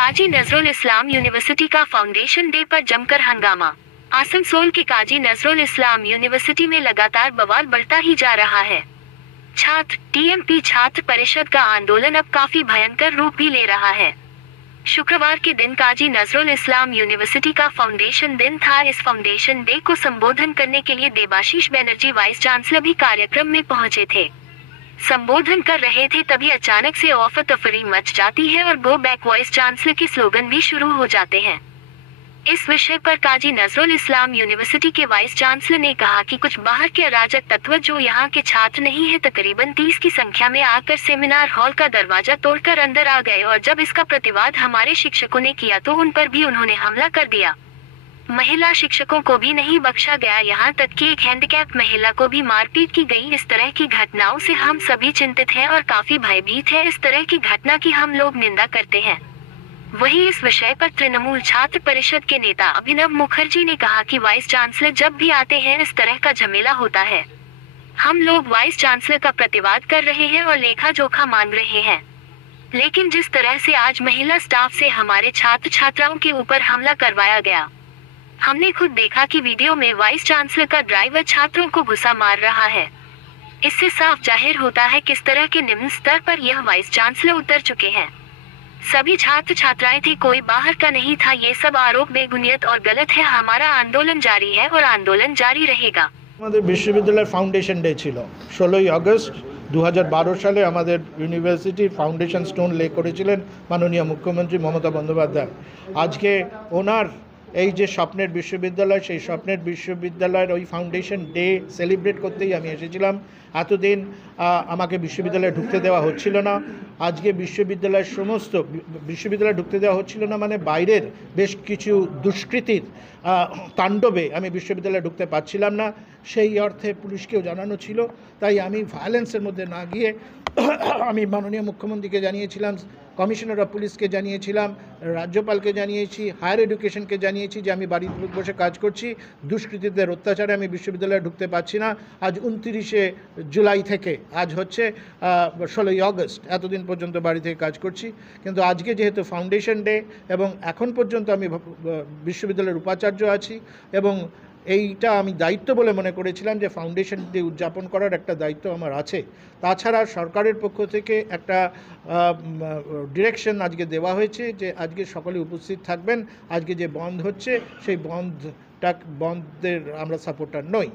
काजी Nazrul Islam university का foundation day पर जमकर हंगामा। आसनसोल के काजी नजरुल इस्लाम यूनिवर्सिटी में लगातार बवाल बढ़ता ही जा रहा है। छात्र टीएमपी छात्र परिषद का आंदोलन अब काफी भयंकर रूप भी ले रहा है। शुक्रवार के दिन काजी नजरुल इस्लाम यूनिवर्सिटी का फाउंडेशन दिन था। इस फाउंडेशन डे को संबोधन करने के लिए देबाशीष बनर्जी वाइस चांसलर भी कार्यक्रम में पहुंचे थे। संबोधन कर रहे थे तभी अचानक से अफरा तफरी मच जाती है और गो बैक वाइस चांसलर के स्लोगन भी शुरू हो जाते हैं। इस विषय पर काजी नजरुल इस्लाम यूनिवर्सिटी के वाइस चांसलर ने कहा कि कुछ बाहर के अराजक तत्व जो यहाँ के छात्र नहीं है तकरीबन 30 की संख्या में आकर सेमिनार हॉल का दरवाजा तोड़कर अंदर आ गए और जब इसका प्रतिवाद हमारे शिक्षकों ने किया तो उन पर भी उन्होंने हमला कर दिया। महिला शिक्षकों को भी नहीं बख्शा गया, यहाँ तक कि एक हैंडीकैप महिला को भी मारपीट की गई। इस तरह की घटनाओं से हम सभी चिंतित हैं और काफी भयभीत है। इस तरह की घटना की हम लोग निंदा करते हैं। वहीं इस विषय पर तृणमूल छात्र परिषद के नेता अभिनव मुखर्जी ने कहा कि वाइस चांसलर जब भी आते हैं इस तरह का झमेला होता है। हम लोग वाइस चांसलर का प्रतिवाद कर रहे हैं और लेखा जोखा मांग रहे हैं, लेकिन जिस तरह से आज महिला स्टाफ से हमारे छात्र छात्राओं के ऊपर हमला करवाया गया, हमने खुद देखा कि वीडियो में वाइस चांसलर का ड्राइवर छात्रों को घुसा मार रहा है। इससे साफ जाहिर होता है किस तरह के निम्न स्तर पर यह वाइस चांसलर उतर चुके हैं। सभी छात्र छात्राएं थे, कोई बाहर का नहीं था। ये सब आरोप बेबुनियाद और गलत है। हमारा आंदोलन जारी है और आंदोलन जारी रहेगा। আমাদের বিশ্ববিদ্যালয়ের ফাউন্ডেশন ডে ছিল 16ই আগস্ট 2012 সালে। আমাদের ইউনিভার্সিটির ফাউন্ডেশন স্টোন লে করেছিলেন মাননীয় মুখ্যমন্ত্রী মমতা বন্দ্যোপাধ্যায়। আজকে ওনার এই যে স্বপ্নের বিশ্ববিদ্যালয়, সেই স্বপ্নের বিশ্ববিদ্যালয়ের ওই ফাউন্ডেশন ডে সেলিব্রেট করতেই আমি এসেছিলাম। এতদিন আমাকে বিশ্ববিদ্যালয়ে ঢুকতে দেওয়া হচ্ছিল না। আজকে বিশ্ববিদ্যালয়ে ঢুকতে দেওয়া হচ্ছিল না মানে বাইরের বেশ কিছু দুষ্কৃতীর তাণ্ডবে আমি বিশ্ববিদ্যালয়ে ঢুকতে পারছিলাম না। সেই অর্থে পুলিশকেও জানানো ছিল, তাই আমি ভায়োলেন্সের মধ্যে না গিয়ে আমি মাননীয় মুখ্যমন্ত্রীকে জানিয়েছিলাম, কমিশনার অফ পুলিশকে জানিয়েছিলাম, রাজ্যপালকে জানিয়েছি, হায়ার এডুকেশনকে জানিয়েছি যে আমি বাড়িতে বসে কাজ করছি। দুষ্কৃতীদের অত্যাচারে আমি বিশ্ববিদ্যালয়ে ঢুকতে পারছি না। আজ 29শে জুলাই থেকে আজ হচ্ছে 16ই আগস্ট, এতদিন পর্যন্ত বাড়ি থেকে কাজ করছি। কিন্তু আজকে যেহেতু ফাউন্ডেশন ডে এবং এখন পর্যন্ত আমি বিশ্ববিদ্যালয়ের উপাচার্য আছি এবং এইটা আমি দায়িত্ব বলে মনে করেছিলাম যে ফাউন্ডেশন ডে উদযাপন করার একটা দায়িত্ব আমার আছে। তাছাড়া সরকারের পক্ষ থেকে একটা ডিরেকশন আজকে দেওয়া হয়েছে যে আজকে সকলে উপস্থিত থাকবেন। আজকে যে বন্ধ হচ্ছে সেই বন্ধের আমরা সাপোর্টার নই।